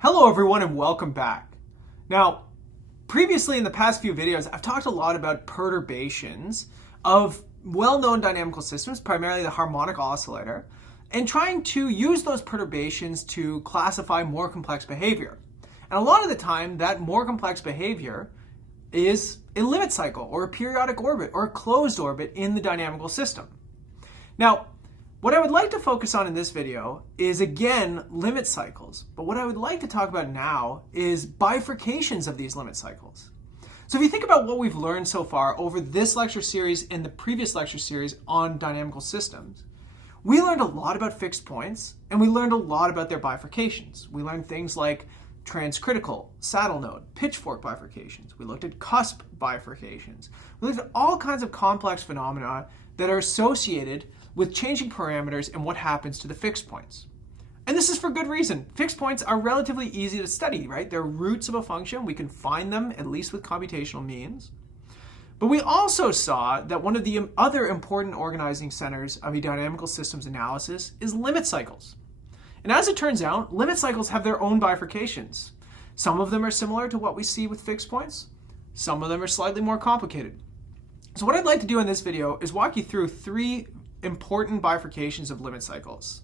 Hello everyone and welcome back. Now, previously in the past few videos, I've talked a lot about perturbations of well-known dynamical systems, primarily the harmonic oscillator, and trying to use those perturbations to classify more complex behavior. And a lot of the time, that more complex behavior is a limit cycle or a periodic orbit or a closed orbit in the dynamical system. Now, what I would like to focus on in this video is, again, limit cycles. But what I would like to talk about now is bifurcations of these limit cycles. So if you think about what we've learned so far over this lecture series and the previous lecture series on dynamical systems, we learned a lot about fixed points and we learned a lot about their bifurcations. We learned things like transcritical, saddle node, pitchfork bifurcations. We looked at cusp bifurcations. We looked at all kinds of complex phenomena that are associated with changing parameters and what happens to the fixed points. And this is for good reason. Fixed points are relatively easy to study, right? They're roots of a function. We can find them, at least with computational means. But we also saw that one of the other important organizing centers of a dynamical systems analysis is limit cycles. And as it turns out, limit cycles have their own bifurcations. Some of them are similar to what we see with fixed points. Some of them are slightly more complicated. So what I'd like to do in this video is walk you through three important bifurcations of limit cycles.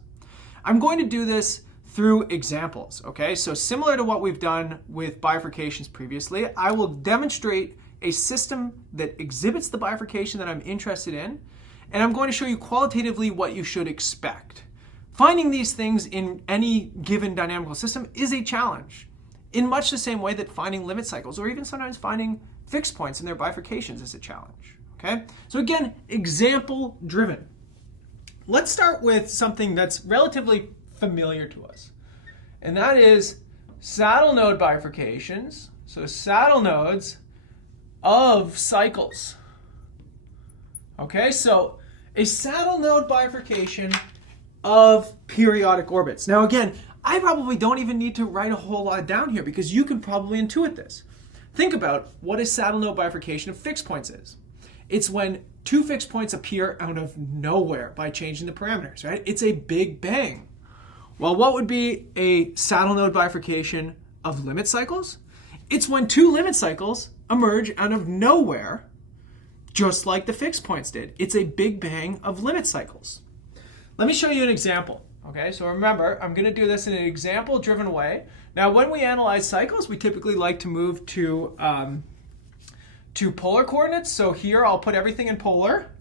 I'm going to do this through examples, okay? So similar to what we've done with bifurcations previously, I will demonstrate a system that exhibits the bifurcation that I'm interested in, and I'm going to show you qualitatively what you should expect. Finding these things in any given dynamical system is a challenge, in much the same way that finding limit cycles, or even sometimes finding fixed points in their bifurcations, is a challenge, okay? So again, example driven. Let's start with something that's relatively familiar to us, and that is saddle node bifurcations. So saddle nodes of cycles. Okay, so a saddle node bifurcation of periodic orbits. Now again, I probably don't even need to write a whole lot down here because you can probably intuit this. Think about what a saddle node bifurcation of fixed points is. It's when two fixed points appear out of nowhere by changing the parameters, right? It's a big bang. Well, what would be a saddle node bifurcation of limit cycles? It's when two limit cycles emerge out of nowhere, just like the fixed points did. It's a big bang of limit cycles. Let me show you an example. Okay, so remember, I'm going to do this in an example-driven way. Now, when we analyze cycles, we typically like to move to polar coordinates. So here I'll put everything in polar.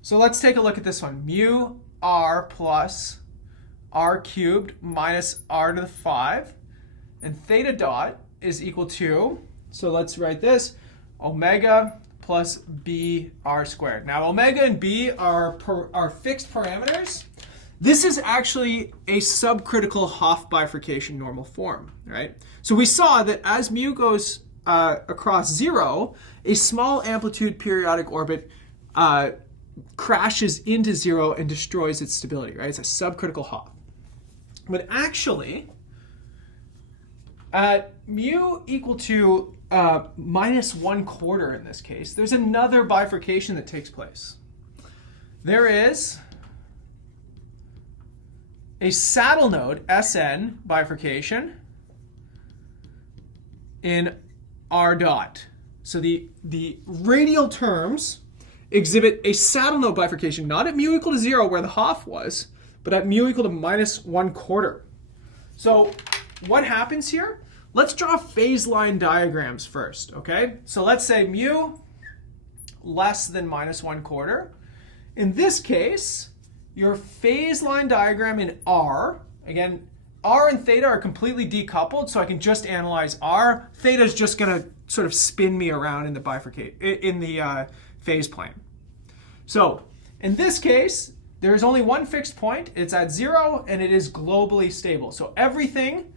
So let's take a look at this one. Mu r plus r cubed minus r to the 5. And theta dot is equal to, so let's write this, omega plus b r squared. Now omega and b are fixed parameters. This is actually a subcritical Hopf bifurcation normal form, right? So we saw that as mu goes across 0, a small amplitude periodic orbit crashes into 0 and destroys its stability, right? It's a subcritical Hopf. But actually, at mu equal to minus 1/4 in this case, there's another bifurcation that takes place. There is a saddle node, SN, bifurcation in R dot. So the radial terms exhibit a saddle node bifurcation, not at mu equal to 0 where the Hopf was, but at mu equal to minus 1/4. So what happens here? Let's draw phase line diagrams first, okay? So let's say mu less than minus 1/4. In this case, your phase line diagram in R, again, R and theta are completely decoupled, so I can just analyze R. Theta is just going to sort of spin me around in the phase plane. So in this case, there is only one fixed point. It's at 0, and it is globally stable. So everything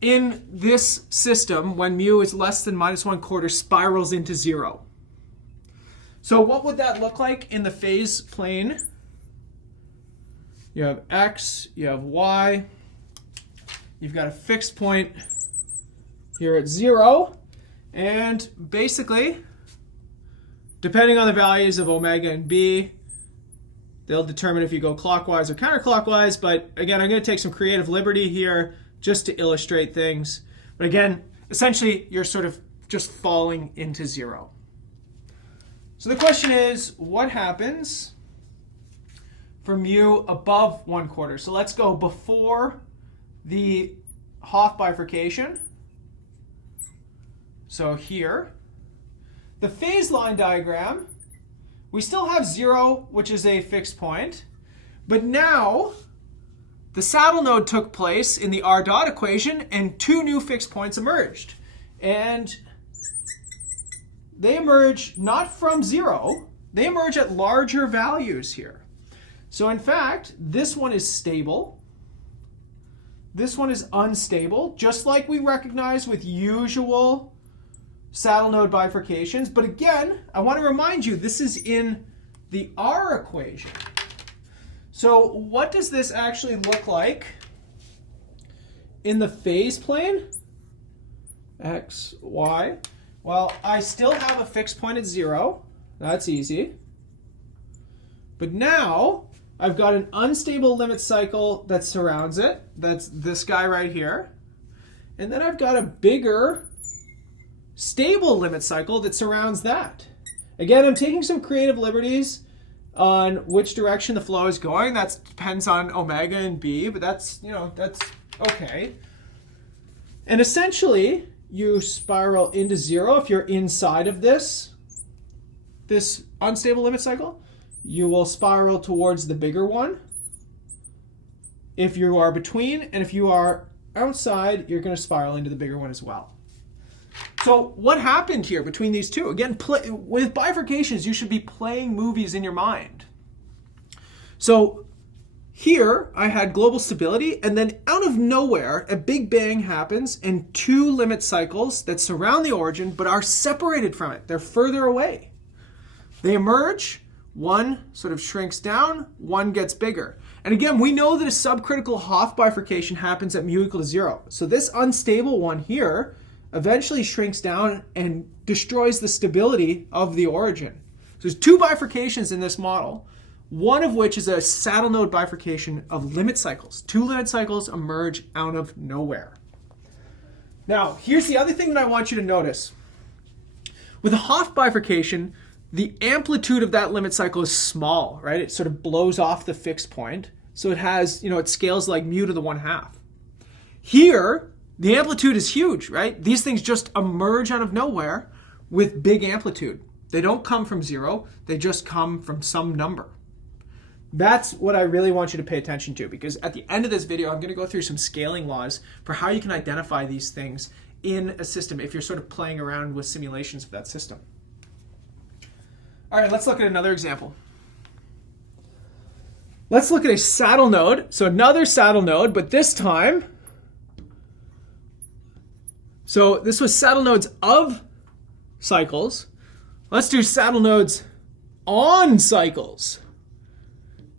in this system, when mu is less than minus 1/4, spirals into 0. So what would that look like in the phase plane? You have x, you have y. You've got a fixed point here at 0. And basically, depending on the values of omega and b, they'll determine if you go clockwise or counterclockwise. But again, I'm going to take some creative liberty here just to illustrate things. But again, essentially, you're sort of just falling into zero. So the question is, what happens for mu above 1/4? So let's go before the Hoff bifurcation. So here, the phase line diagram, we still have 0, which is a fixed point. But now, the saddle node took place in the r dot equation, and 2 new fixed points emerged. And they emerge not from 0, they emerge at larger values here. So in fact, this one is stable. This one is unstable, just like we recognize with usual saddle node bifurcations. But again, I want to remind you, this is in the r equation. So what does this actually look like in the phase plane? X, Y. Well, I still have a fixed point at 0. That's easy. But now I've got an unstable limit cycle that surrounds it. That's this guy right here. And then I've got a bigger stable limit cycle that surrounds that. Again, I'm taking some creative liberties on which direction the flow is going. That depends on omega and b, but that's, that's okay. And essentially, you spiral into 0 if you're inside of this unstable limit cycle. You will spiral towards the bigger one if you are between, and if you are outside, you're going to spiral into the bigger one as well. So what happened here between these two? Again, with bifurcations, you should be playing movies in your mind. So here I had global stability, and then out of nowhere, a big bang happens, and 2 limit cycles that surround the origin but are separated from it. They're further away. They emerge. One sort of shrinks down, one gets bigger. And again, we know that a subcritical Hoff bifurcation happens at mu equal to 0. So this unstable one here eventually shrinks down and destroys the stability of the origin. So there's 2 bifurcations in this model, one of which is a saddle node bifurcation of limit cycles. 2 limit cycles emerge out of nowhere. Now, here's the other thing that I want you to notice. With a Hoff bifurcation, the amplitude of that limit cycle is small, right? It sort of blows off the fixed point. So it has, it scales like mu to the 1/2. Here, the amplitude is huge, right? These things just emerge out of nowhere with big amplitude. They don't come from 0, they just come from some number. That's what I really want you to pay attention to, because at the end of this video, I'm going to go through some scaling laws for how you can identify these things in a system if you're sort of playing around with simulations of that system. All right, let's look at another example. Let's look at a saddle node. So another saddle node, but this time, so this was saddle nodes of cycles. Let's do saddle nodes on cycles.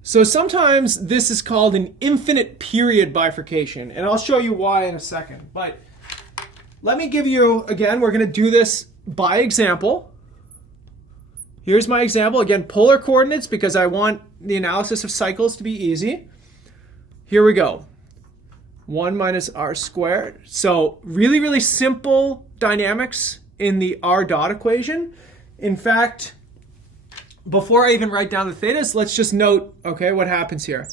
So sometimes this is called an infinite period bifurcation, and I'll show you why in a second. But let me give you, again, we're going to do this by example. Here's my example. Again, polar coordinates, because I want the analysis of cycles to be easy. Here we go. 1 minus r squared. So really, really simple dynamics in the r dot equation. In fact, before I even write down the thetas, let's just note, okay, what happens here.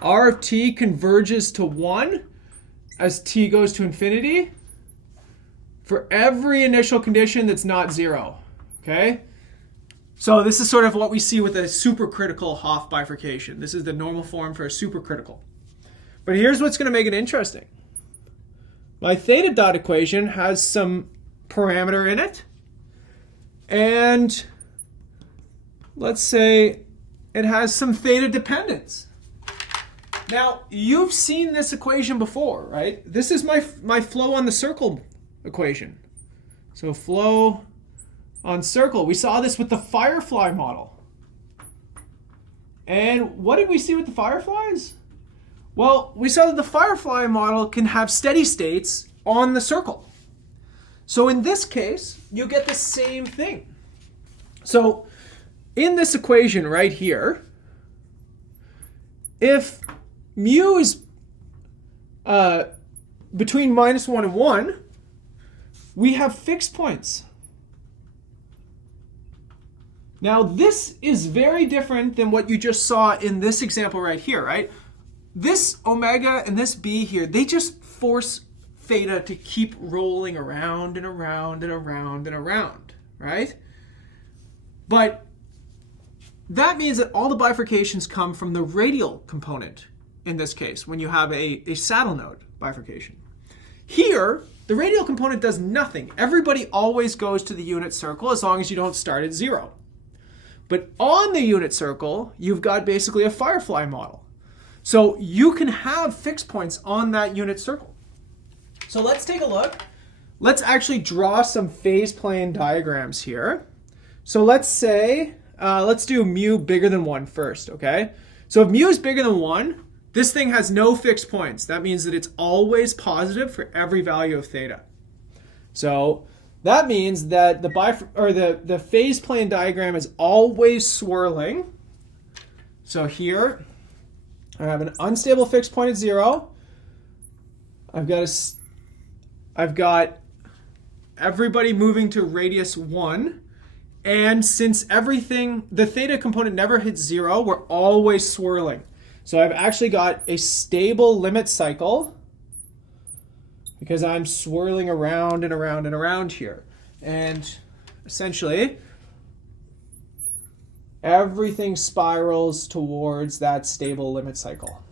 R of t converges to 1 as t goes to infinity for every initial condition that's not 0, okay? So this is sort of what we see with a supercritical Hoff bifurcation. This is the normal form for a supercritical. But here's what's going to make it interesting. My theta dot equation has some parameter in it. And let's say it has some theta dependence. Now, you've seen this equation before, right? This is my flow on the circle equation. So flow on circle. We saw this with the firefly model. And what did we see with the fireflies? Well, we saw that the firefly model can have steady states on the circle. So in this case, you get the same thing. So in this equation right here, if mu is between -1 and 1, we have fixed points. Now, this is very different than what you just saw in this example right here, right? This omega and this b here, they just force theta to keep rolling around and around and around and around, right? But that means that all the bifurcations come from the radial component in this case, when you have a saddle node bifurcation. Here, the radial component does nothing. Everybody always goes to the unit circle as long as you don't start at 0. But on the unit circle, you've got basically a firefly model. So you can have fixed points on that unit circle. So let's take a look. Let's actually draw some phase plane diagrams here. So let's say, let's do mu bigger than 1 first, okay? So if mu is bigger than 1, this thing has no fixed points. That means that it's always positive for every value of theta. So that means that the phase plane diagram is always swirling. So here, I have an unstable fixed point at 0. I've got everybody moving to radius 1. And since the theta component never hits 0, we're always swirling. So I've actually got a stable limit cycle because I'm swirling around and around and around here. And essentially, everything spirals towards that stable limit cycle.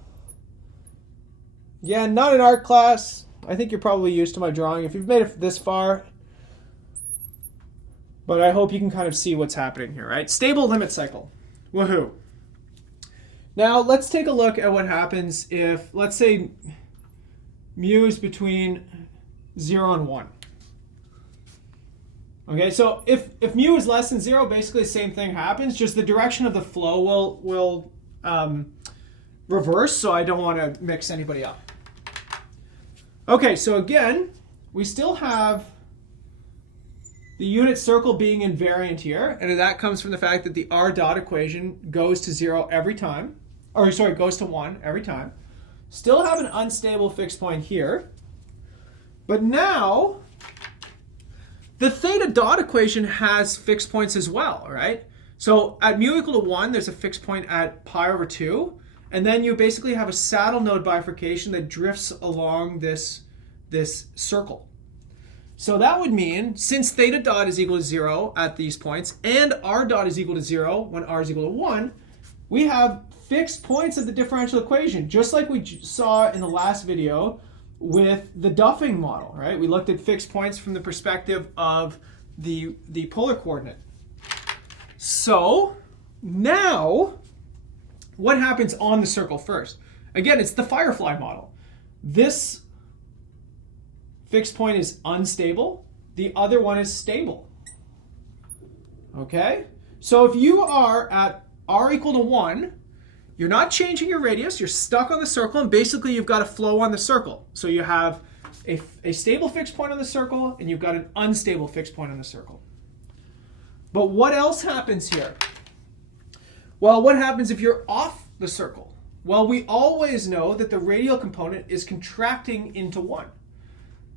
Yeah, not an art class. I think you're probably used to my drawing if you've made it this far. But I hope you can kind of see what's happening here, right? Stable limit cycle. Woohoo. Now, let's take a look at what happens if, let's say, mu is between 0 and 1. Okay, so if mu is less than 0, basically the same thing happens, just the direction of the flow will reverse, so I don't want to mix anybody up. Okay, so again, we still have the unit circle being invariant here, and that comes from the fact that the r dot equation goes to 0 every time. Or sorry, goes to 1 every time. Still have an unstable fixed point here. But now, the theta dot equation has fixed points as well, right? So at mu equal to 1, there's a fixed point at pi over 2. And then you basically have a saddle node bifurcation that drifts along this circle. So that would mean, since theta dot is equal to 0 at these points, and r dot is equal to 0 when r is equal to 1, we have fixed points of the differential equation, just like we saw in the last video with the Duffing model, right? We looked at fixed points from the perspective of the polar coordinate. So now, what happens on the circle first? Again, it's the firefly model. This fixed point is unstable. The other one is stable. Okay? So if you are at r equal to 1, you're not changing your radius, you're stuck on the circle, and basically you've got a flow on the circle. So you have a stable fixed point on the circle, and you've got an unstable fixed point on the circle. But what else happens here? Well, what happens if you're off the circle? Well, we always know that the radial component is contracting into 1.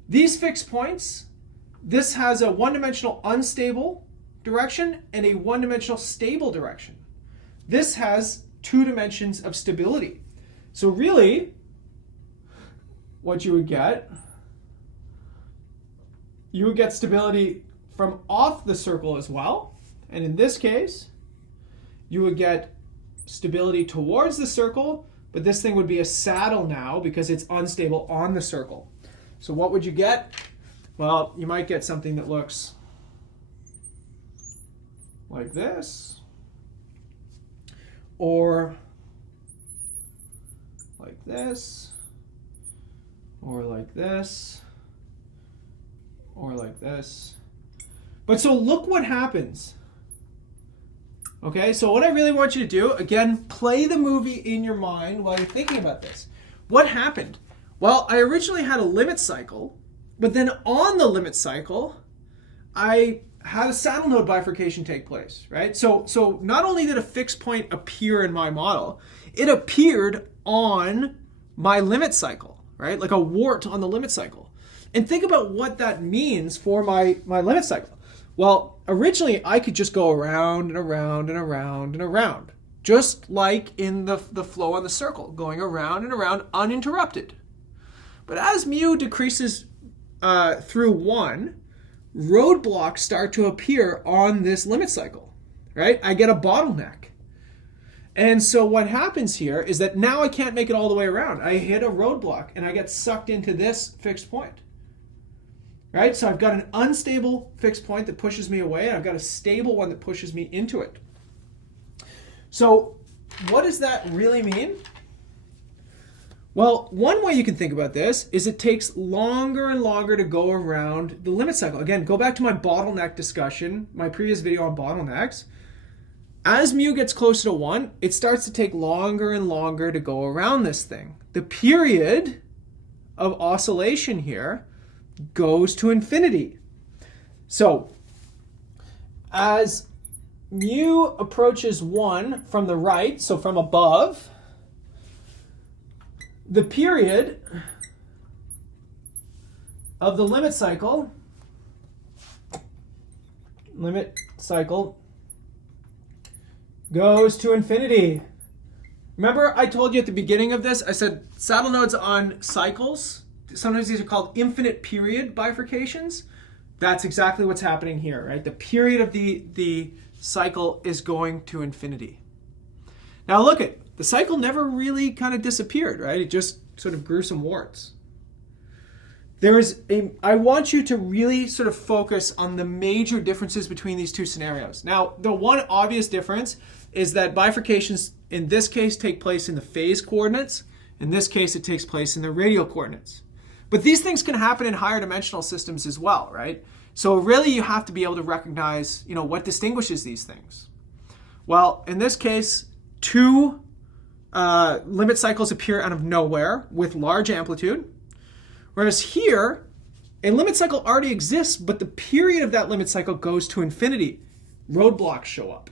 These fixed points, this has a one-dimensional unstable direction and a one-dimensional stable direction. This has 2 dimensions of stability. So really, what you would get stability from off the circle as well. And in this case, you would get stability towards the circle, but this thing would be a saddle now because it's unstable on the circle. So what would you get? Well, you might get something that looks like this, or like this, or like this, or like this. But so look what happens. Okay, so what I really want you to do, again, play the movie in your mind while you're thinking about this. What happened? Well, I originally had a limit cycle, but then on the limit cycle, I had a saddle node bifurcation take place, right? So not only did a fixed point appear in my model, it appeared on my limit cycle, right? Like a wart on the limit cycle. And think about what that means for my limit cycle. Well, originally I could just go around and around and around and around, just like in the flow on the circle, going around and around uninterrupted. But as mu decreases through 1, roadblocks start to appear on this limit cycle, right? I get a bottleneck. And so what happens here is that now I can't make it all the way around. I hit a roadblock and I get sucked into this fixed point. Right? So I've got an unstable fixed point that pushes me away, and I've got a stable one that pushes me into it. So what does that really mean? Well, one way you can think about this is it takes longer and longer to go around the limit cycle. Again, go back to my bottleneck discussion, my previous video on bottlenecks. As mu gets closer to 1, it starts to take longer and longer to go around this thing. The period of oscillation here goes to infinity. So as mu approaches 1 from the right, so from above, the period of the limit cycle goes to infinity. Remember I told you at the beginning of this, I said saddle nodes on cycles, sometimes these are called infinite period bifurcations. That's exactly what's happening here, right? The period of the cycle is going to infinity. Now look at, the cycle never really kind of disappeared, right? It just sort of grew some warts. I want you to really sort of focus on the major differences between these two scenarios. Now, the one obvious difference is that bifurcations in this case take place in the phase coordinates. In this case, it takes place in the radial coordinates. But these things can happen in higher dimensional systems as well, right? So really you have to be able to recognize, what distinguishes these things. Well, in this case, 2 limit cycles appear out of nowhere with large amplitude. Whereas here, a limit cycle already exists, but the period of that limit cycle goes to infinity. Roadblocks show up.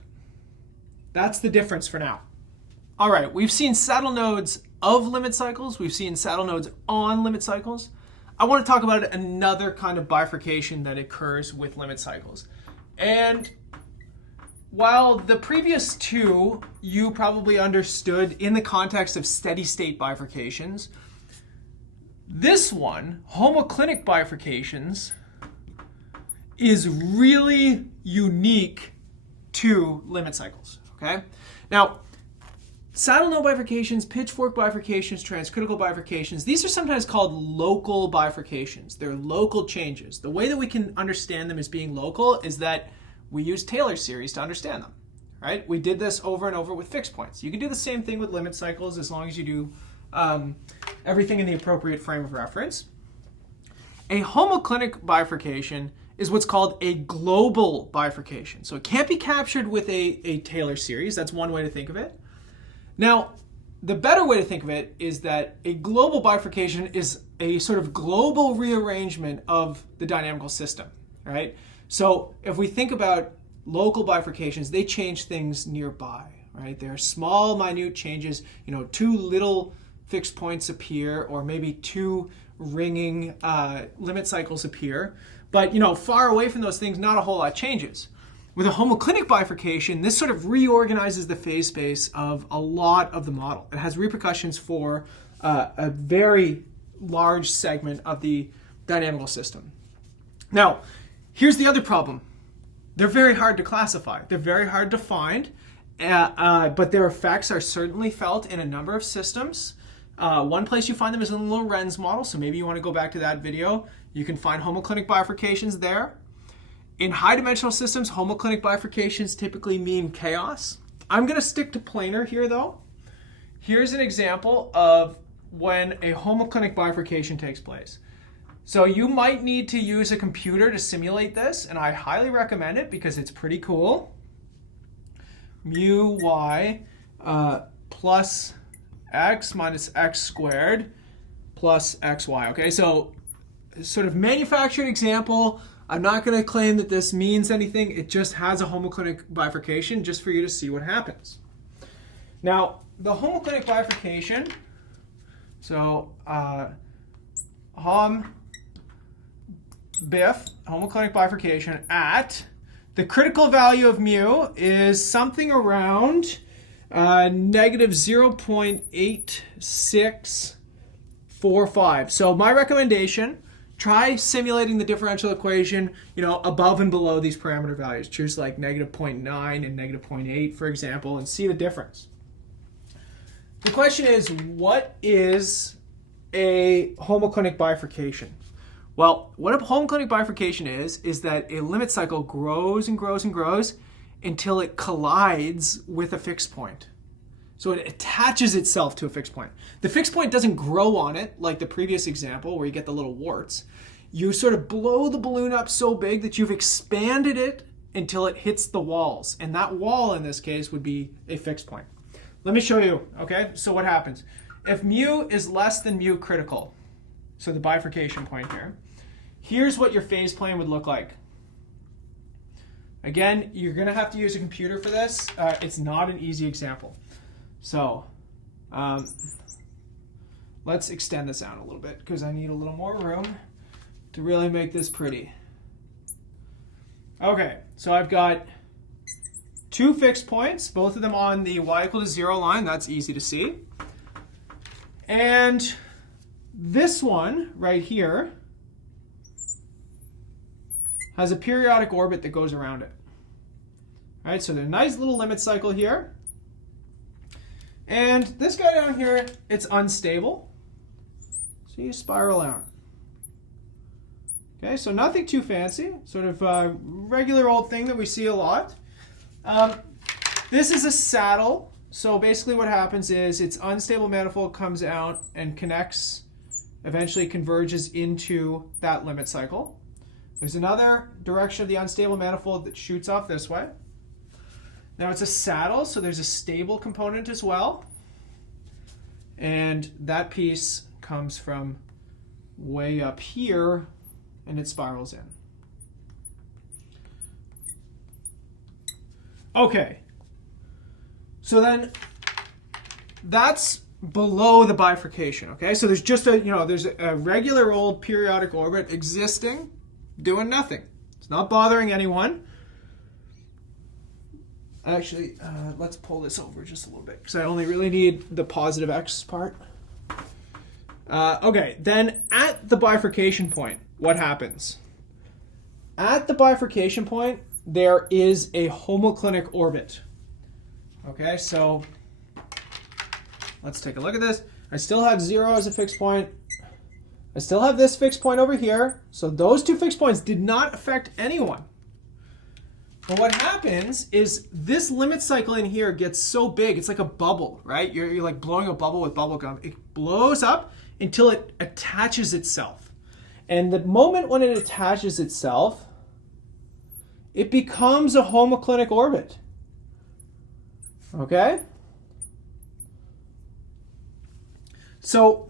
That's the difference for now. All right, we've seen saddle nodes of limit cycles. We've seen saddle nodes on limit cycles. I want to talk about another kind of bifurcation that occurs with limit cycles. And while the previous 2 you probably understood in the context of steady state bifurcations, this one, homoclinic bifurcations, is really unique to limit cycles, okay? Now, saddle node bifurcations, pitchfork bifurcations, transcritical bifurcations, these are sometimes called local bifurcations. They're local changes. The way that we can understand them as being local is that we use Taylor series to understand them, right? We did this over and over with fixed points. You can do the same thing with limit cycles as long as you do everything in the appropriate frame of reference. A homoclinic bifurcation is what's called a global bifurcation. So it can't be captured with a Taylor series. That's one way to think of it. Now, the better way to think of it is that a global bifurcation is a sort of global rearrangement of the dynamical system, right? So if we think about local bifurcations, they change things nearby, right? There are small, minute changes, 2 little fixed points appear, or maybe 2 ringing limit cycles appear. But, far away from those things, not a whole lot changes. With a homoclinic bifurcation, this sort of reorganizes the phase space of a lot of the model. It has repercussions for a very large segment of the dynamical system. Now, here's the other problem. They're very hard to classify. They're very hard to find, but their effects are certainly felt in a number of systems. One place you find them is in the Lorenz model, so maybe you want to go back to that video. You can find homoclinic bifurcations there. In high-dimensional systems, homoclinic bifurcations typically mean chaos. I'm going to stick to planar here, though. Here's an example of when a homoclinic bifurcation takes place. So you might need to use a computer to simulate this, and I highly recommend it because it's pretty cool. Mu y plus x minus x squared plus xy. Okay, so sort of manufactured example. I'm not going to claim that this means anything. It just has a homoclinic bifurcation just for you to see what happens. Now, the homoclinic bifurcation, so homoclinic bifurcation at the critical value of mu is something around negative 0.8645. So my recommendation, try simulating the differential equation, above and below these parameter values. Choose like negative 0.9 and negative 0.8, for example, and see the difference. The question is, what is a homoclinic bifurcation? Well, what a homoclinic bifurcation is that a limit cycle grows and grows and grows until it collides with a fixed point. So it attaches itself to a fixed point. The fixed point doesn't grow on it like the previous example where you get the little warts. You sort of blow the balloon up so big that you've expanded it until it hits the walls. And that wall in this case would be a fixed point. Let me show you, okay? So what happens? If mu is less than mu critical, so the bifurcation point here, here's what your phase plane would look like. Again, you're going to have to use a computer for this. It's not an easy example. So let's extend this out a little bit because I need a little more room to really make this pretty. Okay, so I've got two fixed points, both of them on the y equal to 0 line. That's easy to see. And this one right here has a periodic orbit that goes around it. All right, so there's a nice little limit cycle here. And this guy down here, it's unstable. So you spiral out. Okay, so nothing too fancy. Sort of a regular old thing that we see a lot. This is a saddle. So basically what happens is its unstable manifold comes out and connects, eventually converges into that limit cycle. There's another direction of the unstable manifold that shoots off this way. Now it's a saddle, so there's a stable component as well. And that piece comes from way up here and it spirals in. Okay. So then that's below the bifurcation, okay? So there's just there's a regular old periodic orbit existing, doing nothing. It's not bothering anyone. Actually, let's pull this over just a little bit because I only really need the positive x part. Okay, then at the bifurcation point, what happens? At the bifurcation point, there is a homoclinic orbit. Okay, so let's take a look at this. I still have 0 as a fixed point. I still have this fixed point over here. So those two fixed points did not affect anyone. But what happens is this limit cycle in here gets so big, it's like a bubble, right? You're like blowing a bubble with bubble gum. It blows up until it attaches itself. And the moment when it attaches itself, it becomes a homoclinic orbit. Okay? So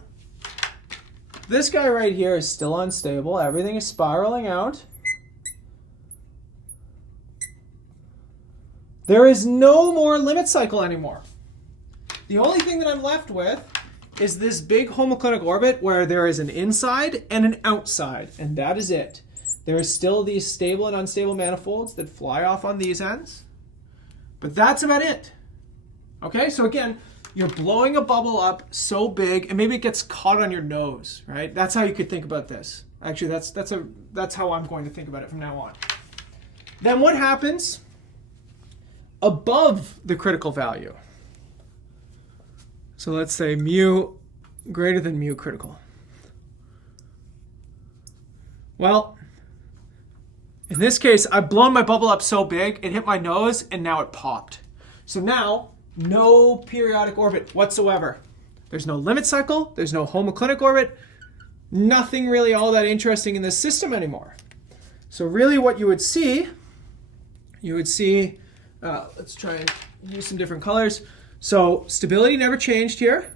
this guy right here is still unstable. Everything is spiraling out. There is no more limit cycle anymore. The only thing that I'm left with is this big homoclinic orbit where there is an inside and an outside, and that is it. There is still these stable and unstable manifolds that fly off on these ends, but that's about it. Okay, so again, you're blowing a bubble up so big, and maybe it gets caught on your nose, right? That's how you could think about this. Actually, that's how I'm going to think about it from now on. Then what happens above the critical value? So let's say mu greater than mu critical. Well, in this case, I've blown my bubble up so big, it hit my nose, and now it popped. So now, no periodic orbit whatsoever. There's no limit cycle, there's no homoclinic orbit, nothing really all that interesting in this system anymore. So really what you would see, let's try and use some different colors. So stability never changed here.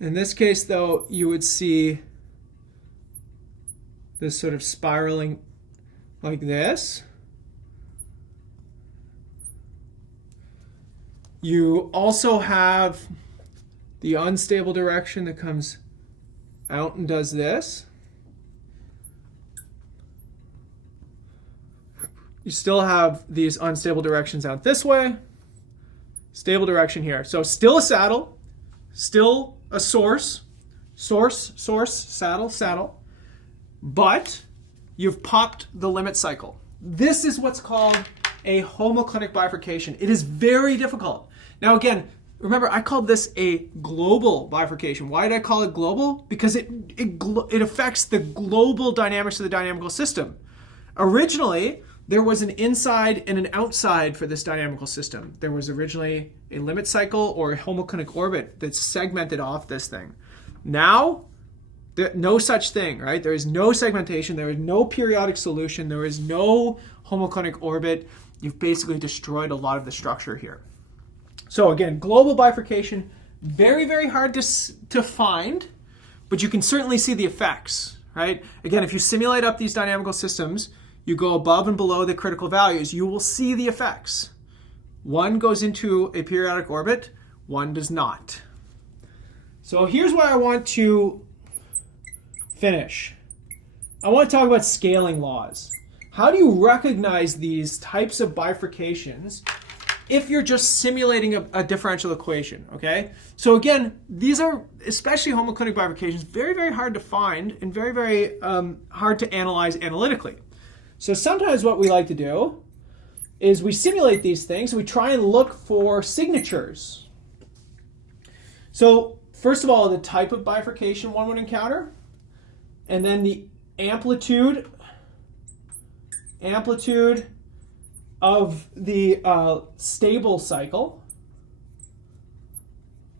In this case, though, you would see this sort of spiraling like this. You also have the unstable direction that comes out and does this, you still have these unstable directions out this way, stable direction here. So still a saddle, still a source, saddle, but you've popped the limit cycle. This is what's called a homoclinic bifurcation. It is very difficult. Now again, remember I called this a global bifurcation. Why did I call it global? Because it affects the global dynamics of the dynamical system. Originally, there was an inside and an outside for this dynamical system. There was originally a limit cycle or a homoclinic orbit that segmented off this thing. Now, no such thing, right? There is no segmentation. There is no periodic solution. There is no homoclinic orbit. You've basically destroyed a lot of the structure here. So again, global bifurcation, very, very hard to find, but you can certainly see the effects, right? Again, if you simulate up these dynamical systems, you go above and below the critical values, you will see the effects. One goes into a periodic orbit, one does not. So here's where I want to finish. I want to talk about scaling laws. How do you recognize these types of bifurcations if you're just simulating a differential equation, okay? So again, these are, especially homoclinic bifurcations, very, very hard to find and very, very hard to analyze analytically. So sometimes what we like to do is we simulate these things and we try and look for signatures. So first of all, the type of bifurcation one would encounter, and then the amplitude of the stable cycle.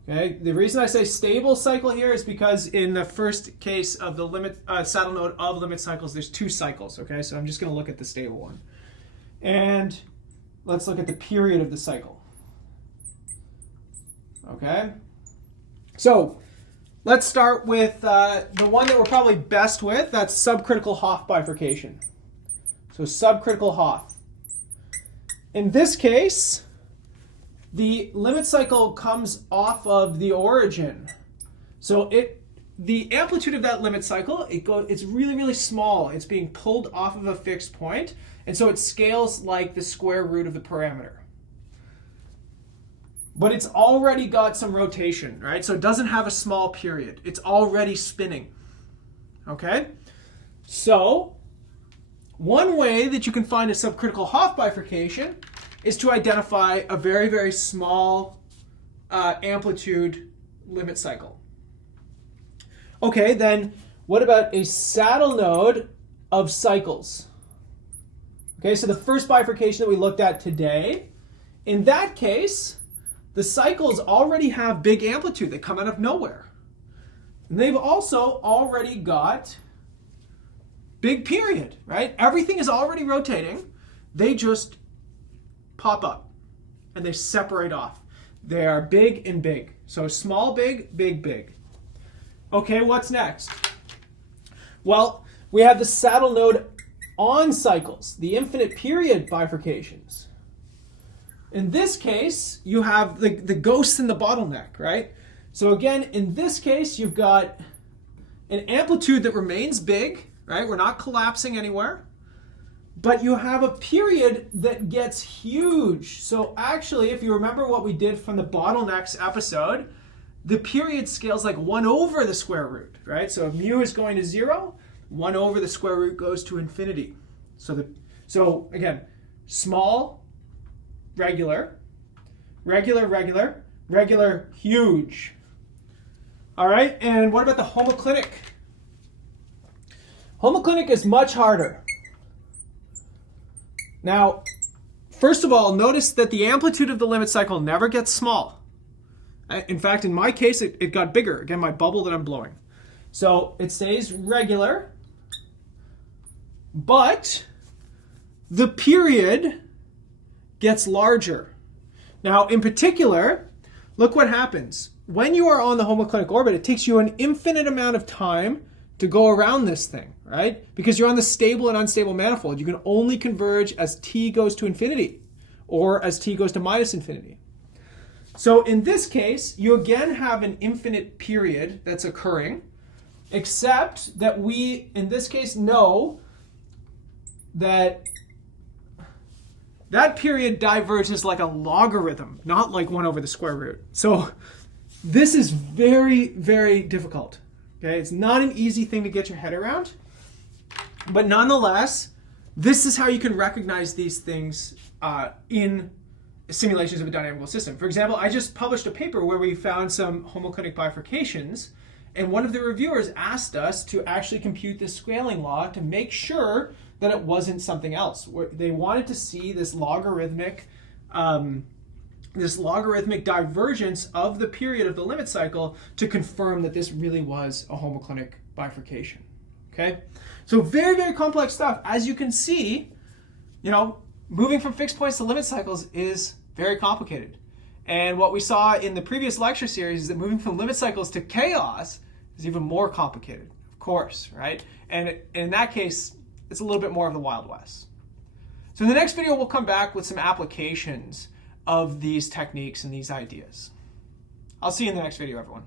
Okay, the reason I say stable cycle here is because in the first case of the limit saddle node of limit cycles, there's two cycles. Okay, so I'm just going to look at the stable one, and let's look at the period of the cycle. Okay, so let's start with the one that we're probably best with. That's subcritical Hopf bifurcation. So subcritical Hopf. In this case, the limit cycle comes off of the origin. So the amplitude of that limit cycle, it's really, really small. It's being pulled off of a fixed point, and so it scales like the square root of the parameter. But it's already got some rotation, right? So it doesn't have a small period. It's already spinning, okay? So one way that you can find a subcritical Hopf bifurcation is to identify a very, very small amplitude limit cycle. Okay, then what about a saddle node of cycles? Okay, so the first bifurcation that we looked at today, in that case, the cycles already have big amplitude. They come out of nowhere. And they've also already got big period, right? Everything is already rotating. They just pop up and they separate off. They are big and big. So small, big, big, big. Okay, what's next? Well, we have the saddle node on cycles, the infinite period bifurcations. In this case, you have the ghosts in the bottleneck, right? So again, in this case, you've got an amplitude that remains big, right? We're not collapsing anywhere. But you have a period that gets huge. So actually, if you remember what we did from the bottlenecks episode, the period scales like 1 over the square root, right? So if mu is going to 0, 1 over the square root goes to infinity. So again, small, regular, regular, regular, regular, huge. All right, and what about the homoclinic? Homoclinic is much harder. Now, first of all, notice that the amplitude of the limit cycle never gets small. In fact, in my case, it got bigger. Again, my bubble that I'm blowing. So it stays regular, but the period gets larger. Now, in particular, look what happens. When you are on the homoclinic orbit, it takes you an infinite amount of time to go around this thing, right? Because you're on the stable and unstable manifold. You can only converge as t goes to infinity or as t goes to minus infinity. So in this case, you again have an infinite period that's occurring. except that we, in this case, know that that period diverges like a logarithm, not like 1 over the square root. So this is very, very difficult. Okay, it's not an easy thing to get your head around, but nonetheless, this is how you can recognize these things in simulations of a dynamical system. For example, I just published a paper where we found some homoclinic bifurcations, and one of the reviewers asked us to actually compute this scaling law to make sure that it wasn't something else. They wanted to see this logarithmic divergence of the period of the limit cycle to confirm that this really was a homoclinic bifurcation. Okay, so very, very complex stuff. As you can see, moving from fixed points to limit cycles is very complicated. And what we saw in the previous lecture series is that moving from limit cycles to chaos is even more complicated, of course, right? And in that case, it's a little bit more of the Wild West. So in the next video, we'll come back with some applications of these techniques and these ideas. I'll see you in the next video, everyone.